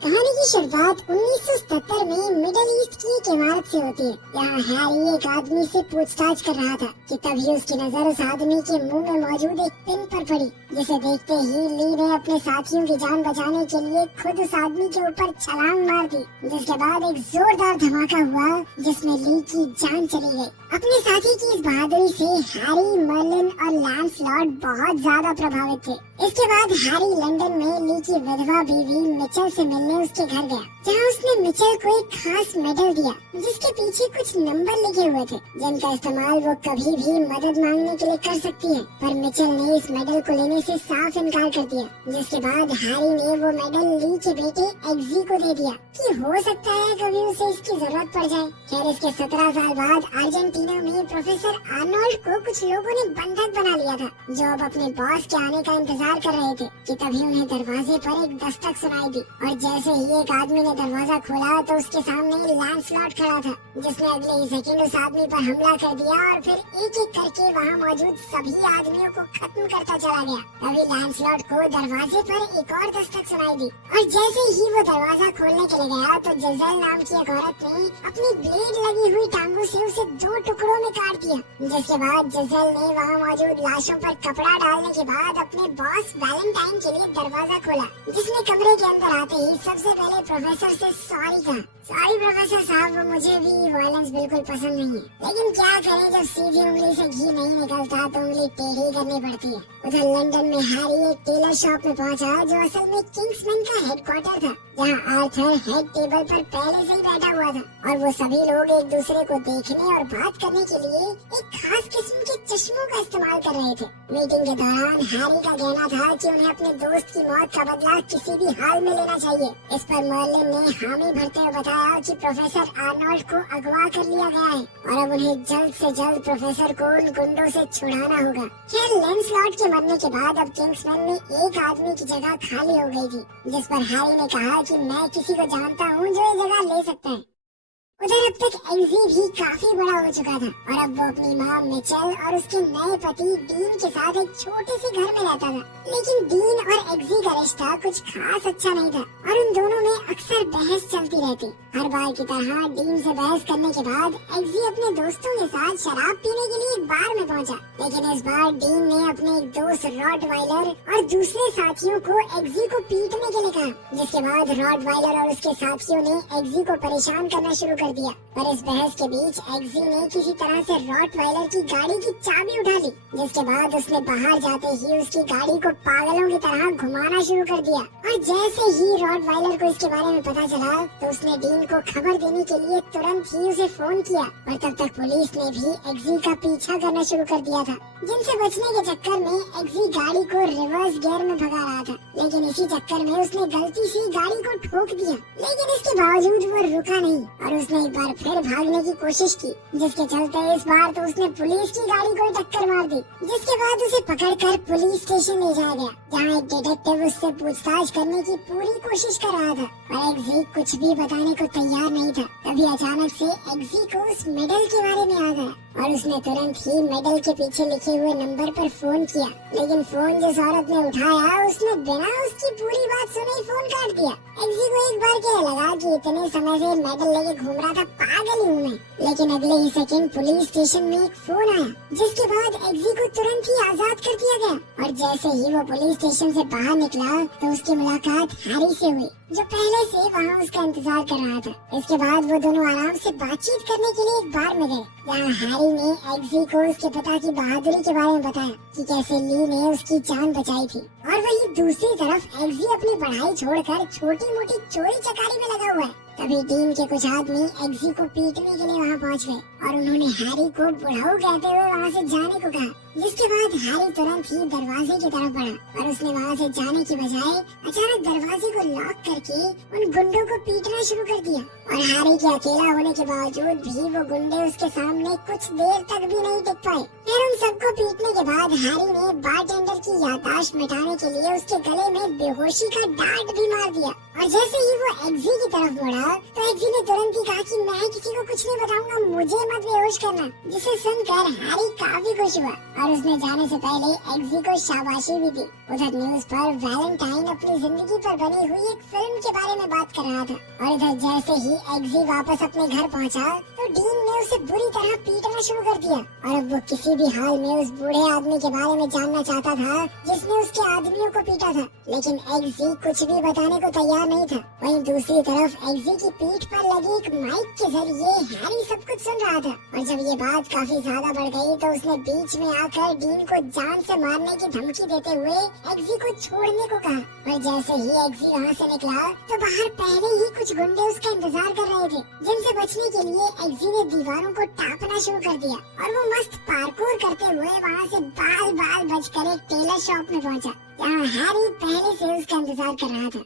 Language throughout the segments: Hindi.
कहानी की शुरुआत 1977 में मिडिल ईस्ट की एक इमारत से होती है। यहाँ हैरी एक आदमी से पूछताछ कर रहा था कि तभी उसकी नजर उस आदमी के मुंह में मौजूद एक पिन पर पड़ी, जिसे देखते ही ली ने अपने साथियों की जान बचाने के लिए खुद उस आदमी के ऊपर छलांग मार दी, जिसके बाद एक जोरदार धमाका हुआ जिसमें ली की जान चली गई। अपने साथी की इस बहादुरी से हैरी, मर्लिन और लैंसलॉट बहुत ज्यादा प्रभावित थे। इसके बाद हैरी लंदन में ली की विधवा बीवी मिचेल से मिलने उसके घर गया, जहाँ उसने मिचेल को एक खास मेडल दिया जिसके पीछे कुछ नंबर लिखे हुए थे, जिनका इस्तेमाल वो कभी भी मदद मांगने के लिए कर सकती है। पर मिचेल ने इस मेडल को लेने से साफ इनकार कर दिया, जिसके बाद हैरी ने वो मेडल ली के बेटे एग्जी को दे दिया कि हो सकता है कभी उसे इसकी जरूरत पड़ जाए। खैर, इसके 17 साल बाद अर्जेंटीना में प्रोफेसर आर्नोल्ड को कुछ लोगों ने बंधक बना लिया था, जो अब अपने बॉस के आने का इंतजार कर रहे थे कि तभी उन्हें दरवाजे पर एक दस्तक सुनाई दी, और जैसे ही एक आदमी ने दरवाजा खोला तो उसके सामने लैंसलॉट खड़ा था, जिसने अगले ही सेकंड उस आदमी पर हमला कर दिया और फिर एक एक करके वहाँ मौजूद सभी आदमियों को खत्म करता चला गया। तभी लैंसलॉट को दरवाजे पर एक और दस्तक सुनाई दी, और जैसे ही वो दरवाजा खोलने के लिए गया तो जिजेल नाम की एक औरत ने अपनी ब्लेड लगी हुई टांगों से उसे 2 टुकड़ों में काट दिया। जिसके बाद जिजेल ने वहाँ मौजूद लाशों पर कपड़ा डालने के बाद अपने बॉस वैलेंटाइन के लिए दरवाजा खोला, जिसने कमरे के अंदर आते ही सबसे पहले प्रोफेसर से सॉरी कहा। सॉरी प्रोफेसर साहब, वो मुझे भी वायलेंस बिल्कुल पसंद नहीं है, लेकिन क्या करें, जब सीधी उंगली से घी नहीं निकलता तो उंगली टेढ़ी करनी पड़ती है। उधर लंदन में हैरी एक टेलर शॉप में पहुंचा, जो असल में किंग्समैन का हेडक्वार्टर था, जहां आर्थर हेड टेबल पर पहले से ही बैठा हुआ था, और वो सभी लोग एक दूसरे को देखने और बात करने के लिए एक खास किस्म के चश्मों का इस्तेमाल कर रहे थे। मीटिंग के दौरान हैरी का कहना था कि उन्हें अपने दोस्त की मौत का बदला किसी भी हाल में लेना चाहिए। इस पर मर्लिन ने हामी भरते हुए बताया कि प्रोफेसर आर्नोल्ड को अगवा कर लिया गया है और अब उन्हें जल्द से जल्द प्रोफेसर को उन गुंडों से छुड़ाना होगा। खैर, लैंसलॉट के मरने के बाद अब किंग्समैन में एक आदमी की जगह खाली हो गई थी, जिस पर हैरी ने कहा कि मैं किसी को जानता हूँ जो ये जगह ले सकता है। उधर अब तक एग्जी भी काफी बड़ा हो चुका था, और अब वो अपनी माँ मिचेल और उसके नए पति डीन के साथ एक छोटे से घर में रहता था। लेकिन डीन और एग्जी का रिश्ता कुछ खास अच्छा नहीं था, और उन दोनों में अक्सर बहस चलती रहती। हर बार की तरह डीन से बहस करने के बाद एग्जी अपने दोस्तों के साथ शराब पीने के लिए एक बार में पहुंचा, लेकिन इस बार डीन ने अपने एक दोस्त रॉटवाइलर और दूसरे साथियों को एग्जी को पीटने के लिए कहा, जिसके बाद रॉटवाइलर और उसके साथियों ने एग्जी को परेशान करना शुरू कर दिया। पर इस बहस के बीच एग्जी ने किसी तरह से रॉटवाइलर की गाड़ी की चाबी उठा ली, जिसके बाद उसने बाहर जाते ही उसकी गाड़ी को पागलों की तरह घुमाना शुरू कर दिया। और जैसे ही रॉटवाइलर को इसके बारे में पता चला तो उसने डीन को खबर देने के लिए तुरंत ही उसे फोन किया, और तब तक पुलिस ने भी एग्जी का पीछा करना शुरू कर दिया था, जिनसे बचने के चक्कर में एग्जी गाड़ी को रिवर्स गियर में भगा रहा था। लेकिन इसी चक्कर में उसने गलती से गाड़ी को ठोक दिया, लेकिन इसके बावजूद वो रुका नहीं और उसने एक बार फिर भागने की कोशिश की, जिसके चलते इस बार तो उसने पुलिस की गाड़ी को टक्कर मार दी, जिसके बाद उसे पकड़कर पुलिस स्टेशन ले जाया गया, जहाँ एक डिटेक्टिव उससे पूछताछ करने की पूरी कोशिश कर रहा था, और एग्जी कुछ भी बताने को तैयार नहीं था। तभी अचानक से एग्जी को उस मेडल के बारे में याद आया, और उसने तुरंत ही मेडल के पीछे लिखे हुए नंबर पर फोन किया, लेकिन फोन जिस औरत ने उठाया उसने बिना उसकी पूरी बात सुने ही फोन काट दिया। एग्जी को एक बार क्या लगा कि इतने समय से मेडल लेके घूम रहा था, पागल ही हूँ मैं। लेकिन अगले ही सेकंड पुलिस स्टेशन में एक फोन आया, जिसके बाद एग्जी को तुरंत ही आजाद कर दिया गया, और जैसे ही वो पुलिस स्टेशन से बाहर निकला तो उसकी मुलाकात हैरी से हुई, जो पहले से वहाँ उसका इंतजार कर रहा था। इसके बाद वो दोनों आराम से बातचीत करने के लिए एक बार में गए, जहाँ हैरी ने एग्जी को उसके पिता की बहादुरी के बारे में बताया कि कैसे ली ने उसकी जान बचाई थी, और वही दूसरी तरफ एग्जी अपनी पढ़ाई छोड़कर छोटी मोटी चोरी चकारी में लगा हुआ है। तभी टीम के कुछ आदमी एग्जी को पीटने के लिए वहाँ पहुँच गए, और उन्होंने हैरी को बुढ़ाऊ कहते हुए वहाँ से जाने को कहा, जिसके बाद हैरी तुरंत ही दरवाजे की तरफ बढ़ा, और उसने वहाँ से जाने की बजाय अचानक दरवाजे को लॉक करके उन गुंडों को पीटना शुरू कर दिया, और हैरी के अकेला होने के बावजूद भी वो गुंडे उसके सामने कुछ देर तक भी नहीं टिक पाए। फिर उन सबको पीटने के बाद हैरी ने बारटेंडर की याददाश्त मिटाने के लिए उसके गले में बेहोशी का डांट भी मार दिया, और जैसे ही वो एग्जी की तरफ मुड़ा तो एग्जी ने तुरंत ही कहा कि मैं किसी को कुछ नहीं बताऊंगा, मुझे मत बेहोश करना। जिसे सुनकर हैरी काफी खुश हुआ और उसने जाने से पहले एग्जी को शाबाशी भी दी। उधर न्यूज पर वैलेंटाइन अपनी जिंदगी पर बनी हुई एक फिल्म के बारे में बात कर रहा था और इधर जैसे ही एग्जी वापस अपने घर पहुंचा तो डीन ने उसे बुरी तरह पीटना शुरू कर दिया और अब वो किसी भी हाल में उस बूढ़े आदमी के बारे में जानना चाहता था जिसने उसके आदमियों को पीटा था, लेकिन एग्जी कुछ भी बताने को तैयार नहीं था। वहीं दूसरी तरफ एग्जी की पीठ पर लगी एक माइक के जरिए हैरी सब कुछ सुन रहा था और जब ये बात काफी ज्यादा बढ़ गई तो उसने बीच में आकर डीन को जान से मारने की धमकी देते हुए एग्जी को छोड़ने को कहा। और जैसे ही एग्जी वहाँ से निकला तो बाहर पहले ही कुछ गुंडे उसका इंतजार कर रहे थे, जिनसे बचने के लिए एग्जी ने दीवारों को टापना शुरू कर दिया और वो मस्त पार्कोर करते हुए वहाँ से बाल बाल बचकर एक टेलर शॉप में पहुँचा जहाँ हैरी पहले से उसका इंतजार कर रहा था।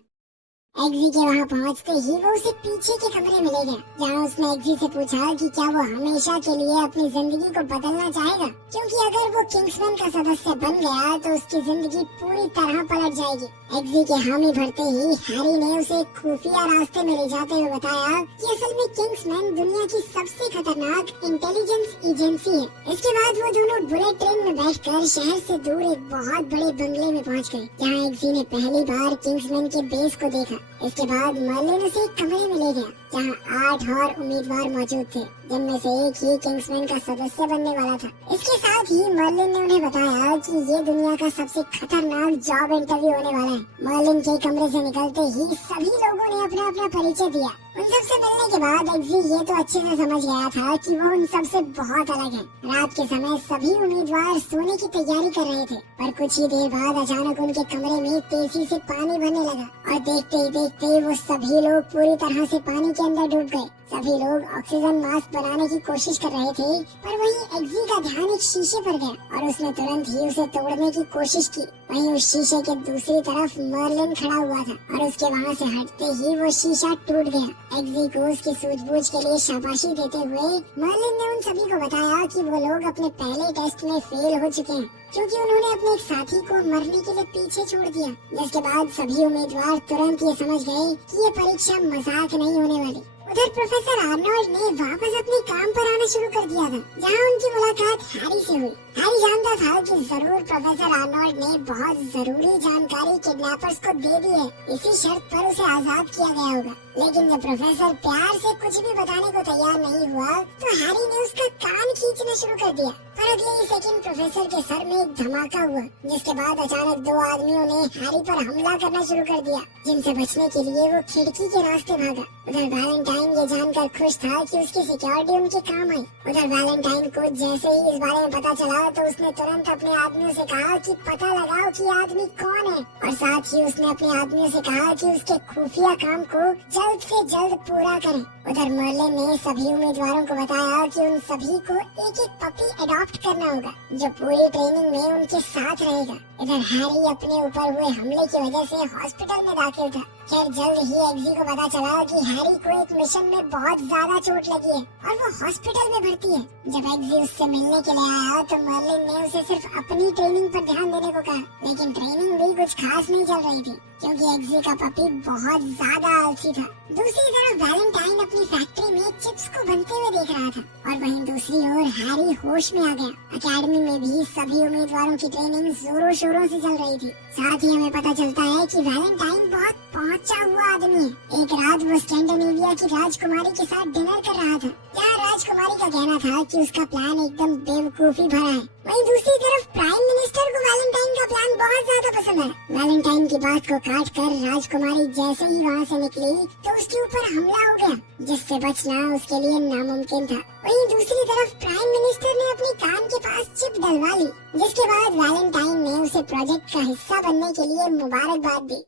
एग्जी के वहाँ पहुँचते ही वो उसे पीछे के कमरे में ले गया जहाँ उसने एग्जी से पूछा कि क्या वो हमेशा के लिए अपनी जिंदगी को बदलना चाहेगा, क्योंकि अगर वो किंग्समैन का सदस्य बन गया तो उसकी जिंदगी पूरी तरह पलट जाएगी। एग्जी के हामी भरते ही हैरी ने उसे एक खुफिया रास्ते में ले जाते हुए बताया कि असल में किंग्समैन दुनिया की सबसे खतरनाक इंटेलिजेंस एजेंसी है। इसके बाद वो दोनों बुलेट ट्रेन में बैठकर शहर से दूर एक बहुत बड़े बंगले में पहुँच गए जहाँ एग्जी ने पहली बार किंग्समैन के बेस को देखा। इसके बाद मर्लिन उसे एक कमरे में ले गया जहाँ 8 और उम्मीदवार मौजूद थे, जिनमें से एक ही किंग्समैन का सदस्य बनने वाला था। इसके साथ ही मर्लिन ने उन्हें बताया कि ये दुनिया का सबसे खतरनाक जॉब इंटरव्यू होने वाला है। मर्लिन के कमरे से निकलते ही सभी लोगों ने अपना अपना परिचय दिया। उन सब से मिलने के बाद एग्जी ये तो अच्छे से समझ गया था कि वो उन सब से बहुत अलग है। रात के समय सभी उम्मीदवार सोने की तैयारी कर रहे थे, पर कुछ ही देर बाद अचानक उनके कमरे में तेजी से पानी भरने लगा और देखते ही वो सभी लोग पूरी तरह से पानी के अंदर डूब गए। सभी लोग ऑक्सीजन मास्क बनाने की कोशिश कर रहे थे, पर वहीं एग्जी का ध्यान एक शीशे पर गया और उसने तुरंत ही उसे तोड़ने की कोशिश की। वहीं उस शीशे के दूसरी तरफ मर्लिन खड़ा हुआ था और उसके वहां से हटते ही वो शीशा टूट गया। एग्जी को उसकी सूझबूझ के लिए शाबाशी देते हुए मर्लिन ने उन सभी को बताया कि वो लोग अपने पहले टेस्ट में फेल हो चुके हैं, क्योंकि उन्होंने अपने एक साथी को मरने के लिए पीछे छोड़ दिया। जिसके बाद सभी उम्मीदवार तुरंत ये समझ गए कि ये परीक्षा मजाक नहीं होने वाली। उधर प्रोफेसर आर्नोल्ड ने वापस अपने काम पर आना शुरू कर दिया था, जहां उनकी मुलाकात हैरी से हुई। हैरी जानता था कि जरूर प्रोफेसर आर्नोल्ड ने बहुत जरूरी जानकारी किडनैपर्स को दे दी है, इसी शर्त पर उसे आजाद किया गया होगा। लेकिन जब प्रोफेसर प्यार से कुछ भी बताने को तैयार नहीं हुआ तो हैरी ने उसका कान खींचना शुरू कर दिया। पर अगले ही सेकंड प्रोफेसर के सर में एक धमाका हुआ, जिसके बाद अचानक 2 आदमियों ने हैरी पर हमला करना शुरू कर दिया, जिनसे बचने के लिए वो खिड़की के रास्ते भागा। उधर वैलेंटाइन ये जानकर खुश था कि उसकी सिक्योरिटी उनके काम आई। उधर वैलेंटाइन को जैसे ही इस बारे में पता चला तो उसने तुरंत अपने आदमियों से कहा कि पता लगाओ कि आदमी कौन है, और साथ ही उसने अपने आदमियों से कहा कि उसके खुफिया काम को जल्द से जल्द पूरा करें। उधर मर्लिन ने सभी उम्मीदवारों को बताया कि उन सभी को एक एक पपी अडॉप्ट करना होगा जो पूरी ट्रेनिंग में उनके साथ रहेगा। इधर हैरी अपने ऊपर हुए हमले की वजह से हॉस्पिटल में दाखिल था। खैर जल्द ही एग्जी को पता चला कि हैरी को एक मिशन में बहुत ज्यादा चोट लगी है और वो हॉस्पिटल में भर्ती है। जब एग्जी उससे मिलने के लिए आया तो मर्लिन ने उसे सिर्फ अपनी ट्रेनिंग पर ध्यान देने को कहा, लेकिन ट्रेनिंग भी कुछ खास नहीं चल रही थी क्योंकि एग्जी का पपी बहुत ज्यादा आलसी था। दूसरी तरफ वैलेंटाइन अपनी फैक्ट्री में चिप्स को बनते हुए देख रहा था और वहीं दूसरी ओर हैरी होश में आ गया। अकेडमी में भी सभी उम्मीदवारों की ट्रेनिंग जोरों शोरों से चल रही थी। साथ ही हमें पता चलता है कि वैलेंटाइन बहुत पहुंचा हुआ आदमी है। एक रात वो स्कैंडिनेविया की राजकुमारी के साथ डिनर कर रहा था। यहाँ राजकुमारी का कहना था कि उसका प्लान एकदम बेवकूफी भरा है। वहीं दूसरी तरफ प्राइम मिनिस्टर को वैलेंटाइन का प्लान बहुत ज्यादा पसंद है। वैलेंटाइन की बात को काट कर राजकुमारी जैसे ही वहाँ से निकली तो उसके ऊपर हमला हो गया, जिससे बचना उसके लिए नामुमकिन था। वहीं दूसरी तरफ प्राइम मिनिस्टर ने अपनी कान के पास चिप डलवा ली, जिसके बाद वैलेंटाइन ने उसे प्रोजेक्ट का हिस्सा बनने के लिए मुबारकबाद दी।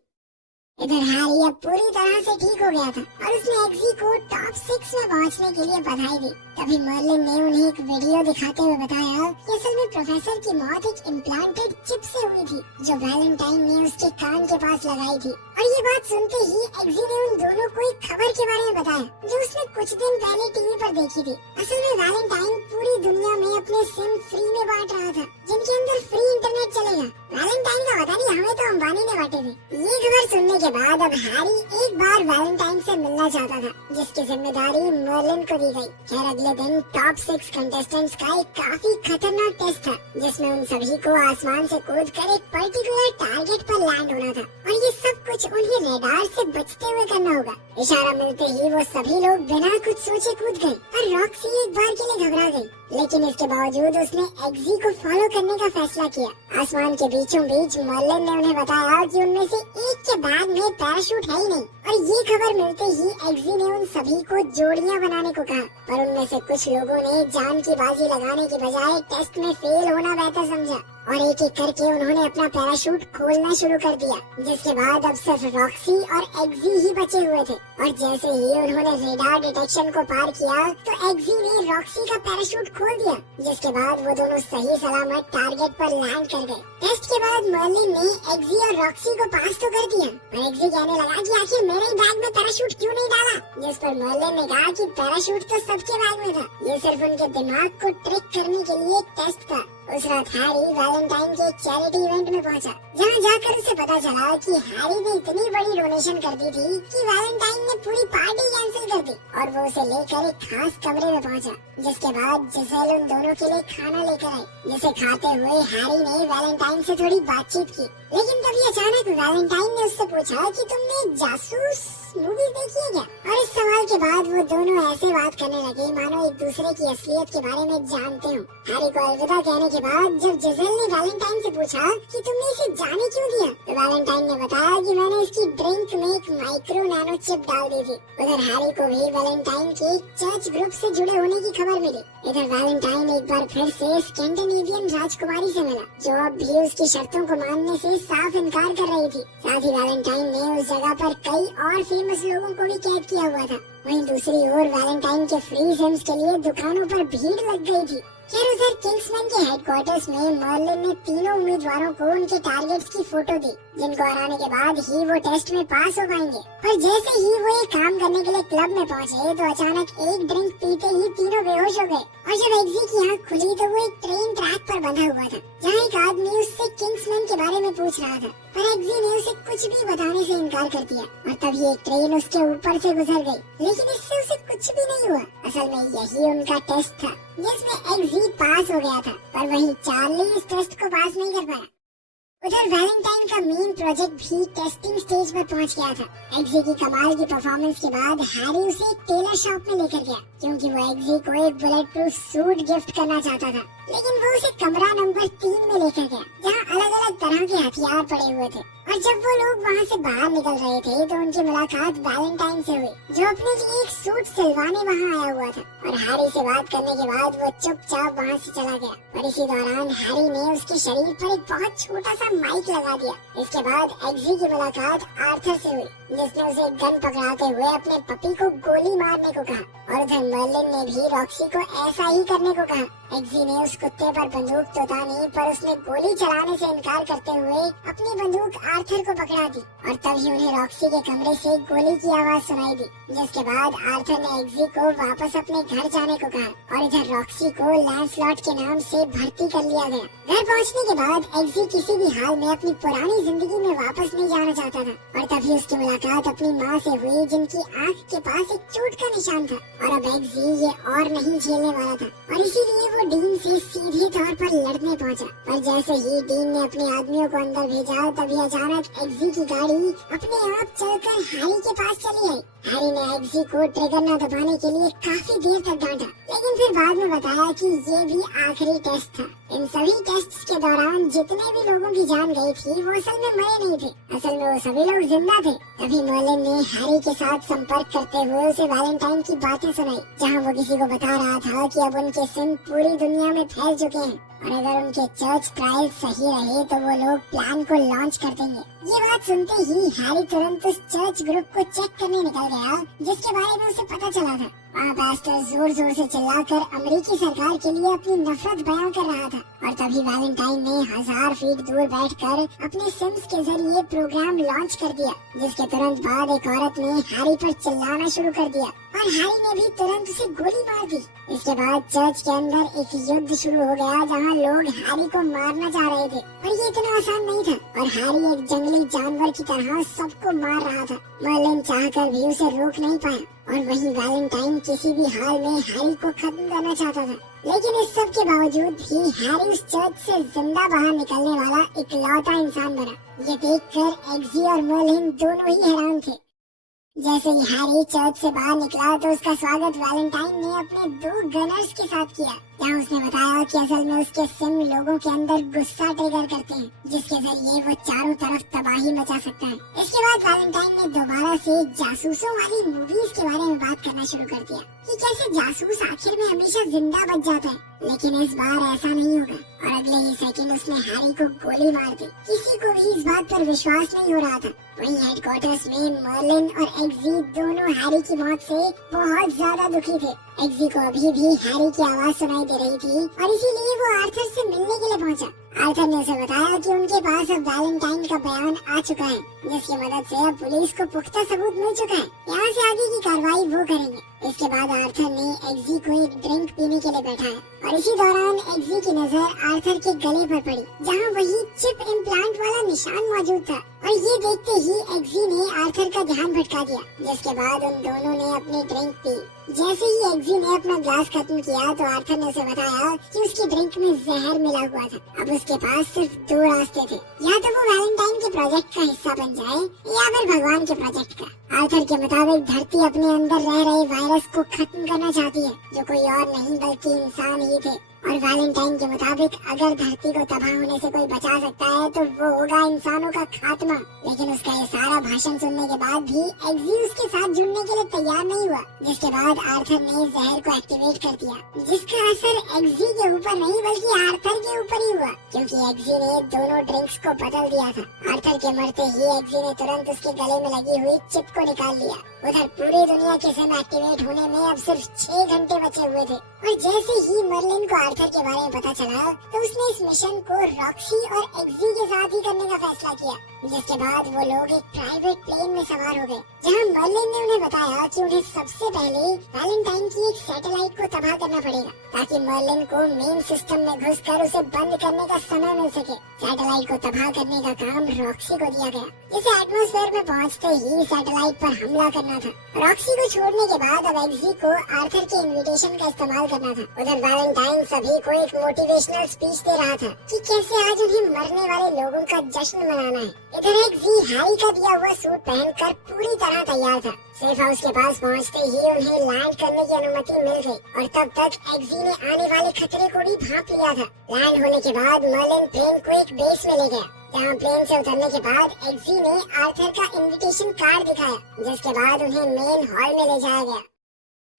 इधर हैरी अब पूरी तरह से ठीक हो गया था और उसने एग्जी को टॉप 6 में पहुंचने के लिए बधाई दी। तभी मर्लिन ने उन्हें एक वीडियो दिखाते हुए बताया कि असल में प्रोफेसर की मौत एक इम्प्लांटेड चिप से हुई थी जो वैलेंटाइन ने उसके कान के पास लगाई थी। और ये बात सुनते ही एग्जी ने उन दोनों को एक खबर के बारे में बताया जो उसने कुछ दिन पहले टीवी पर देखी थी। असल में वैलेंटाइन पूरी दुनिया में अपने सिम फ्री में बांट रहा था, जिनके अंदर फ्री इंटरनेट चलेगा। वैलेंटाइन का पता नहीं, हमें तो अंबानी ने बांटे थे। ये खबर सुनने के बाद अब हैरी एक बार वैलेंटाइन से मिलना चाहता था, जिसकी जिम्मेदारी मर्लिन को दी गई। खैर अगले दिन टॉप 6 कंटेस्टेंट्स का एक काफी खतरनाक टेस्ट था, जिसमें उन सभी को आसमान से कूद कर एक पर्टिकुलर टारगेट पर लैंड होना था, और ये सब कुछ उन्हें रेडार से बचते हुए करना होगा। इशारा मिलते ही वो सभी लोग बिना कुछ सोचे कूद गए, और रॉक्सी एक बार के लिए घबरा गई, लेकिन इसके बावजूद उसने एग्जी को फॉलो करने का फैसला किया। आसमान के बीचों बीच मर्लिन ने उन्हें बताया कि उनमें से एक के बैग में पैराशूट है ही नहीं, और ये खबर मिलते ही एग्जी ने उन सभी को जोड़ियां बनाने को कहा, पर उनमें से कुछ लोगों ने जान की बाजी लगाने की बजाय टेस्ट में फेल होना बेहतर समझा, और एक एक करके उन्होंने अपना पैराशूट खोलना शुरू कर दिया, जिसके बाद अब सिर्फ रॉक्सी और एग्जी ही बचे हुए थे। और जैसे ही उन्होंने रेडार डिटेक्शन को पार किया तो एग्जी ने रॉक्सी का पैराशूट खोल दिया, जिसके बाद वो दोनों सही सलामत टारगेट पर लैंड कर गए। टेस्ट के बाद मर्लिन ने एग्जी और रॉक्सी को पास तो कर दिया, पर एग्जी कहने लगा कि आखिर मेरे ही बैग में पैराशूट क्यों नहीं डाला, जिस पर मर्लिन ने कहा कि पैराशूट तो सबके बैग में था, ये सिर्फ उनके दिमाग को ट्रिक करने के लिए टेस्ट था। उस रात हैरी वैलेंटाइन के एक चैरिटी इवेंट में पहुंचा, जहां जाकर उसे पता चला कि हैरी ने इतनी बड़ी डोनेशन कर दी थी कि वैलेंटाइन ने पूरी पार्टी कैंसिल कर दी, और वो उसे लेकर एक खास कमरे में पहुंचा, जिसके बाद जिसेल उन दोनों के लिए खाना लेकर आई, जिसे खाते हुए हैरी ने वैलेंटाइन से थोड़ी बातचीत की। लेकिन तभी अचानक वैलेंटाइन ने उससे पूछा कि तुमने जासूस मूवीज देखी है क्या? और इस सवाल के बाद वो दोनों ऐसे बात करने लगे मानो एक दूसरे की असलियत के बारे में जानते हो। हैरी को अलविदा कहने के बाद जब जिसेल ने वैलेंटाइन से पूछा कि तुमने इसे जाने क्यों दिया, तो वैलेंटाइन ने बताया कि मैंने इसकी ड्रिंक में एक माइक्रो नैनो चिप डाल दी थी। उधर हैरी को भी वैलेंटाइन के एक चर्च ग्रुप से जुड़े होने की खबर मिली। इधर वैलेंटाइन एक बार फिर से स्कैंडिनेवियन राजकुमारी से मिला, जो अब भी उसकी शर्तों को मानने से साफ इनकार कर रही थी। साथ ही वैलेंटाइन ने उस जगह पर कई और फेमस लोगों को भी कैद किया हुआ था। वहीं दूसरी ओर वैलेंटाइन के फ्री सिम्स के लिए दुकानों पर भीड़ लग गई थी। खैर उधर किंग्समैन के हेडक्वार्टर्स में मर्लिन ने तीनों उम्मीदवारों को उनके टारगेट्स की फोटो दी, जिनको हराने के बाद ही वो टेस्ट में पास हो पाएंगे। पर जैसे ही वो ये काम करने के लिए क्लब में पहुंचे तो अचानक एक ड्रिंक पीते ही तीनों बेहोश हो गए, और जब एग्जी की आँख खुली तो वो एक ट्रेन ट्रैक पर बंधा हुआ था, जहाँ एक आदमी उससे किंग्समैन के बारे में पूछ रहा था, पर एग्जी ने उसे कुछ भी बताने से इनकार कर दिया, और तभी एक ट्रेन उसके ऊपर से गुजर गई, लेकिन इससे उसे कुछ भी नहीं हुआ। असल में यही उनका टेस्ट था, जिसमें एग्जी पास हो गया था, पर वहीं चार्ली इस टेस्ट को पास नहीं कर पाया। उधर वैलेंटाइन का मेन प्रोजेक्ट भी टेस्टिंग स्टेज पर पहुंच गया था। एग्जी की कमाल की परफॉर्मेंस के बाद हैरी उसे एक टेलर शॉप में लेकर गया, क्योंकि वो एग्जी को एक बुलेट प्रूफ सूट गिफ्ट करना चाहता था। लेकिन वो उसे कमरा नंबर 3 में लेकर गया, जहां अलग अलग तरह के हथियार पड़े हुए थे। और जब वो लोग वहां से बाहर निकल रहे थे तो उनकी मुलाकात वैलेंटाइन से हुई, जो अपने लिए एक सूट सिलवाने वहां आया हुआ था। और हैरी से बात करने के बाद वो चुपचाप वहां से चला गया, और इसी दौरान हैरी ने उसके शरीर पर एक बहुत छोटा सा माइक लगा दिया। इसके बाद एग्जी की मुलाकात आर्थर से हुई, जिसने उसे गन पकड़ाते हुए अपने पति को गोली मारने को कहा, और उधर मर्लिन ने भी रॉक्सी को ऐसा ही करने को कहा। एग्जी ने उस कुत्ते पर बंदूक तो तानी, पर उसने गोली चलाने से इनकार करते हुए अपनी बंदूक आर्थर को पकड़ा दी, और तभी उन्हें रॉक्सी के कमरे से गोली की आवाज सुनाई दी, जिसके बाद आर्थर ने एग्जी को वापस अपने घर जाने को कहा, और इधर रॉक्सी को लैंसलॉट के नाम से भर्ती कर लिया गया। घर पहुंचने के बाद एग्जी किसी भी हाल में अपनी पुरानी जिंदगी में वापस नहीं जाना चाहता था, और तभी उसकी मुलाकात अपनी माँ से हुई, जिनकी आँख के पास एक चोट का निशान था, और अब एग्जी ये और नहीं झेलने वाला था, और इसीलिए वो डीन से सीधे तौर पर लड़ने पहुंचा। पर जैसे ही डीन ने अपने आदमियों को अंदर भेजा, तभी अचानक एग्जी की गाड़ी अपने आप चलकर हैरी के पास चली आई। हैरी ने एग्जी को ट्रिगर न दबाने के लिए काफी देर तक डांटा, लेकिन फिर बाद में बताया कि ये भी आखिरी टेस्ट था। इन सभी टेस्ट्स के दौरान जितने भी लोगों की जान गई थी वो असल में मरे नहीं थे, असल में वो सभी लोग जिंदा थे। तभी मर्लिन ने हैरी के साथ संपर्क करते हुए उसे वैलेंटाइन की बातें सुनाई, जहाँ वो किसी को बता रहा था कि अब उनके सिम पूरी दुनिया में फैल चुके हैं, और अगर उनके चर्च ट्रायल सही रहे तो वो लोग प्लान को लॉन्च कर देंगे। ये बात सुनते ही हैरी तुरंत उस चर्च ग्रुप को चेक करने निकल गया, गया जिसके बारे में उसे पता चला था। वहाँ बैस्टर जोर जोर से चिल्लाकर अमेरिकी सरकार के लिए अपनी नफरत बयां कर रहा था और तभी वैलेंटाइन ने 1000 फीट दूर बैठकर अपने सिम्स के जरिए प्रोग्राम लॉन्च कर दिया, जिसके तुरंत बाद एक औरत ने हैरी पर चिल्लाना शुरू कर दिया और हैरी ने भी तुरंत उसे गोली मार दी। इसके बाद चर्च के अंदर एक युद्ध शुरू हो गया जहाँ लोग हैरी को मारना चाह रहे थे, पर ये इतना आसान नहीं था और हैरी एक जंगली जानवर की तरह सबको मार रहा था। मर्लिन चाहकर भी उसे रोक नहीं पाया और वहीं वैलेंटाइन किसी भी हाल में हैरी को खत्म करना चाहता था। लेकिन इस सब के बावजूद भी हैरी उस चर्च से जिंदा बाहर निकलने वाला इकलौता इंसान बना। ये देखकर एग्जी और मर्लिन दोनों ही हैरान थे। जैसे ही हैरी चर्च से बाहर निकला तो उसका स्वागत वैलेंटाइन ने अपने 2 गनर्स के साथ किया, जहाँ उसने बताया कि असल में उसके सिम लोगों के अंदर गुस्सा ट्रिगर करते हैं, जिसके जरिए वो चारों तरफ तबाही मचा सकता है। इसके बाद वैलेंटाइन ने दोबारा से जासूसों वाली मूवीज के बारे में बात करना शुरू कर दिया कि कैसे जासूस आखिर में हमेशा जिंदा बच जाता है, लेकिन इस बार ऐसा नहीं होगा और अगले ही सेकंड उसने हैरी को गोली मार दी। किसी को भी इस बात पर विश्वास नहीं हो रहा था। वहीं हेडक्वार्टर्स में मर्लिन और एग्जी दोनों हैरी की मौत से बहुत ज्यादा दुखी थे। एग्जी को अभी भी हैरी की आवाज सुनाई दे रही थी और इसीलिए वो आर्थर से मिलने के लिए पहुंचा। आर्थर ने उसे बताया कि उनके पास अब वैलेंटाइन का बयान आ चुका है, जिसकी मदद से अब पुलिस को पुख्ता सबूत मिल चुका है। यहाँ से आगे की कार्रवाई वो करेंगे। इसके बाद आर्थर ने एग्जी को एक ड्रिंक पीने के लिए बैठाया और इसी दौरान एग्जी की नजर आर्थर के गले पर पड़ी, जहाँ वही चिप इम्प्लांट वाला निशान मौजूद था और ये देखते ही एग्जी ने आर्थर का ध्यान भटका दिया, जिसके बाद उन दोनों ने अपनी ड्रिंक पी। जैसे ही एग्जी ने अपना ग्लास खत्म किया तो आर्थर ने उसे बताया कि उसकी ड्रिंक में जहर मिला हुआ था। अब उसके पास सिर्फ 2 रास्ते थे, या तो वो वैलेंटाइन के प्रोजेक्ट का हिस्सा बन जाए या फिर भगवान के प्रोजेक्ट का। आर्थर के मुताबिक धरती अपने अंदर रह रहे वायरस को खत्म करना चाहती है, जो कोई और नहीं बल्कि इंसान ही थे। और वैलेंटाइन के मुताबिक अगर धरती को तबाह होने से कोई बचा सकता है तो वो होगा इंसानों का खात्मा। लेकिन उसका ये सारा भाषण सुनने के बाद भी एग्जी उसके साथ जुड़ने के लिए तैयार नहीं हुआ, जिसके बाद आर्थर ने जहर को एक्टिवेट कर दिया, जिसका असर एग्जी के ऊपर नहीं बल्कि आर्थर के ऊपर ही हुआ, क्योंकि एग्जी ने दोनों ड्रिंक्स को बदल दिया था। आर्थर के मरते ही एग्जी ने तुरंत उसके गले में लगी हुई चिप को निकाल लिया। उधर पूरी दुनिया के सिम एक्टिवेट होने में अब सिर्फ 6 घंटे बचे हुए थे और जैसे ही मर्लिन को आर्थर के बारे में पता चला तो उसने इस मिशन को रॉक्सी और एग्जी के साथ ही करने का फैसला किया, जिसके बाद वो लोग एक प्राइवेट प्लेन में सवार हो गए, जहां मर्लिन ने उन्हें बताया कि उन्हें सबसे पहले वैलेंटाइन की एक सैटेलाइट को तबाह करना पड़ेगा ताकि मर्लिन को मेन सिस्टम में घुसकर उसे बंद करने का समय मिल सके। सैटेलाइट को तबाह करने का काम रॉक्सी को दिया गया, जिसे एटमॉस्फेयर में पहुंचते ही सैटेलाइट पर हमला करना था। रॉक्सी को छोड़ने के बाद अब एग्जी को आर्थर के इन्विटेशन का इस्तेमाल करना था। उधर वैलेंटाइन सभी को एक मोटिवेशनल स्पीच दे रहा था कि कैसे आज उन्हें मरने वाले लोगों का जश्न मनाना है। इधर एग्जी हैरी का दिया हुआ सूट पहनकर पूरी तरह तैयार था। सेफ हाउस के पास पहुंचते ही उन्हें लैंड करने की अनुमति मिल गई और तब तक एग्जी ने आने वाले खतरे को भी भांप लिया था। लैंड होने के बाद मर्लिन प्लेन को एक बेस में ले गया, जहाँ प्लेन से उतरने के बाद एग्जी ने आर्थर का इनविटेशन कार्ड दिखाया, जिसके बाद उन्हें मेन हॉल में ले जाया गया।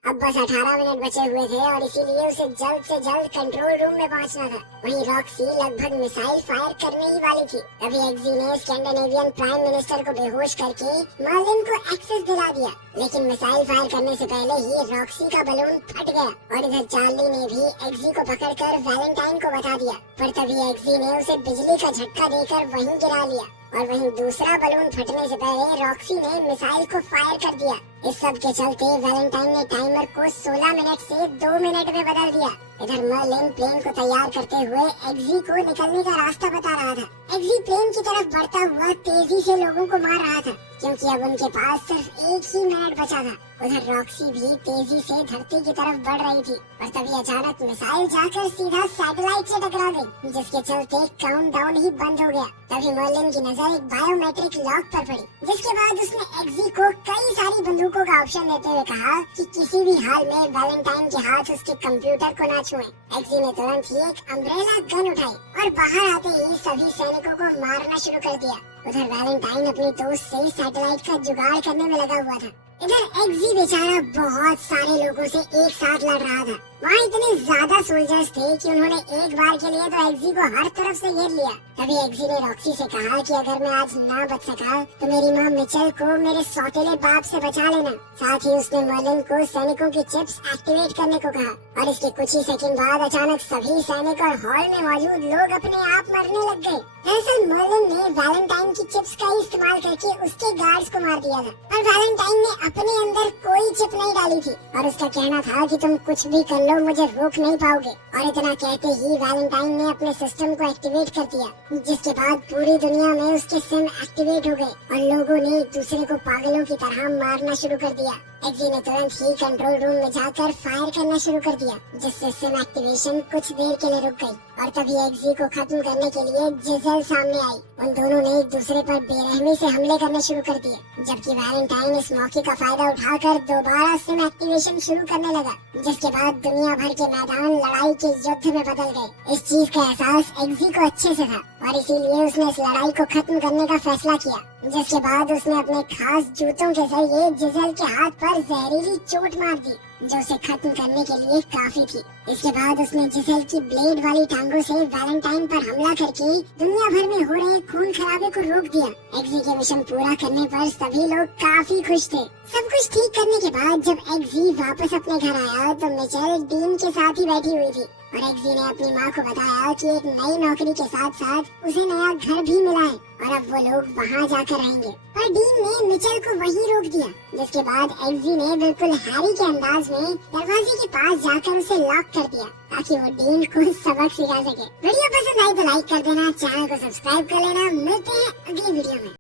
अब बस 18 मिनट बचे हुए थे और इसीलिए उसे जल्द से जल्द कंट्रोल रूम में पहुंचना था। वहीं रॉक्सी लगभग मिसाइल फायर करने ही वाली थी, तभी एग्जी ने स्कैंडिनेवियन प्राइम मिनिस्टर को बेहोश करके मर्लिन को एक्सेस दिला दिया। लेकिन मिसाइल फायर करने से पहले ही रॉक्सी का बलून फट गया और इधर चार्ली ने भी एग्जी को पकड़कर वैलेंटाइन को बता दिया, पर तभी एग्जी ने उसे बिजली का झटका देकर वहीं गिरा लिया और वहीं दूसरा बलून फटने से पहले रॉक्सी ने मिसाइल को फायर कर दिया। इस सब के चलते वैलेंटाइन ने टाइमर को 16 मिनट से 2 मिनट में बदल दिया। इधर मर्लिन प्लेन को तैयार करते हुए एग्जी को निकलने का रास्ता बता रहा था। एग्जी प्लेन की तरफ बढ़ता हुआ तेजी से लोगों को मार रहा था, क्योंकि अब उनके पास सिर्फ 1 ही मिनट बचा था। उधर रॉक्सी भी तेजी से धरती की तरफ बढ़ रही थी और तभी अचानक मिसाइल जाकर सीधा सैटेलाइट से टकरा गई, जिसके चलते काउंटडाउन ही बंद हो गया। तभी मर्लिन की नजर एक बायोमेट्रिक लॉक पर पड़ी, जिसके बाद उसने एग्जी को कई सारी बंदूकों का ऑप्शन देते हुए कहा कि किसी भी हाल में वैलेंटाइन के हाथ उसके कंप्यूटर को न छुएं। एग्जी ने तुरंत ही एक अम्ब्रेला गन उठाई और बाहर आते ही सभी सैनिकों को मारना शुरू कर दिया। उधर वैलेंटाइन अपनी दोस्त से सैटेलाइट का जुगाड़ करने में लगा हुआ था। इधर एग्जी बेचारा बहुत सारे लोगों से एक साथ लड़ रहा था वहाँ इतने ज्यादा सोल्जर्स थे कि उन्होंने एक बार के लिए तो एक्जी को हर तरफ से घेर लिया। तभी एक्जी ने रॉक्सी से कहा कि अगर मैं आज ना बच सका तो मेरी माँ मिचेल को मेरे सौतेले बाप से बचा लेना। साथ ही उसने मर्लिन को सैनिकों की चिप्स एक्टिवेट करने को कहा और इसके कुछ ही सेकंड बाद अचानक सभी सैनिक और हॉल में मौजूद लोग अपने आप मरने लग गए। दरअसल मर्लिन ने वैलेंटाइन की चिप्स का इस्तेमाल करके उसके गार्ड्स को मार दिया था और वैलेंटाइन ने अपने अंदर कोई चिप नहीं डाली थी और उसका कहना था कि तुम कुछ भी कर लो मुझे रोक नहीं पाओगे। और इतना कहते ही वैलेंटाइन ने अपने सिस्टम को एक्टिवेट कर दिया, जिसके बाद पूरी दुनिया में उसके सिम एक्टिवेट हो गए और लोगों ने एक दूसरे को पागलों की तरह मारना शुरू कर दिया। एक्जी ने तुरंत ही कंट्रोल रूम में जाकर फायर करना शुरू कर दिया, जिससे सिम एक्टिवेशन कुछ देर के लिए रुक गई। और तभी एक्जी को खत्म करने के लिए जिसेल सामने आई। उन दोनों ने एक दूसरे पर बेरहमी से हमले करने शुरू कर दिए, जबकि वैलेंटाइन इस मौके का फायदा उठाकर दोबारा सिम एक्टिवेशन शुरू करने लगा, जिसके बाद दुनिया भर के मैदान लड़ाई के युद्ध में बदल गए। इस चीज का एहसास एक्जी को अच्छे से था और इसीलिए उसने इस लड़ाई को खत्म करने का फैसला किया, जिसके बाद उसने अपने खास जूतों के जरिए जिसेल के हाथ पर जहरीली चोट मार दी, जो उसे खत्म करने के लिए काफी थी। इसके बाद उसने जिसेल की ब्लेड वाली टांगों से वैलेंटाइन पर हमला करके दुनिया भर में हो रहे खून खराबे को रोक दिया। एक्जी के मिशन पूरा करने पर सभी लोग काफी खुश थे। सब कुछ ठीक करने के बाद जब एक्जी वापस अपने घर आया तो मिचेल डीन के साथ ही बैठी हुई थी और एक्जी ने अपनी माँ को बताया कि एक नई नौकरी के साथ साथ उसे नया घर भी मिला है और अब वो लोग वहाँ जाकर रहेंगे। और डीन ने मिचेल को वहीं रोक दिया, जिसके बाद एक्जी ने बिल्कुल हैरी के अंदाज में दरवाजे के पास जाकर उसे लॉक कर दिया ताकि वो डीन को सबक सिखा सके। वीडियो पसंद आई तो लाइक कर देना, चैनल को सब्सक्राइब कर लेना। मिलते हैं अगली वीडियो में।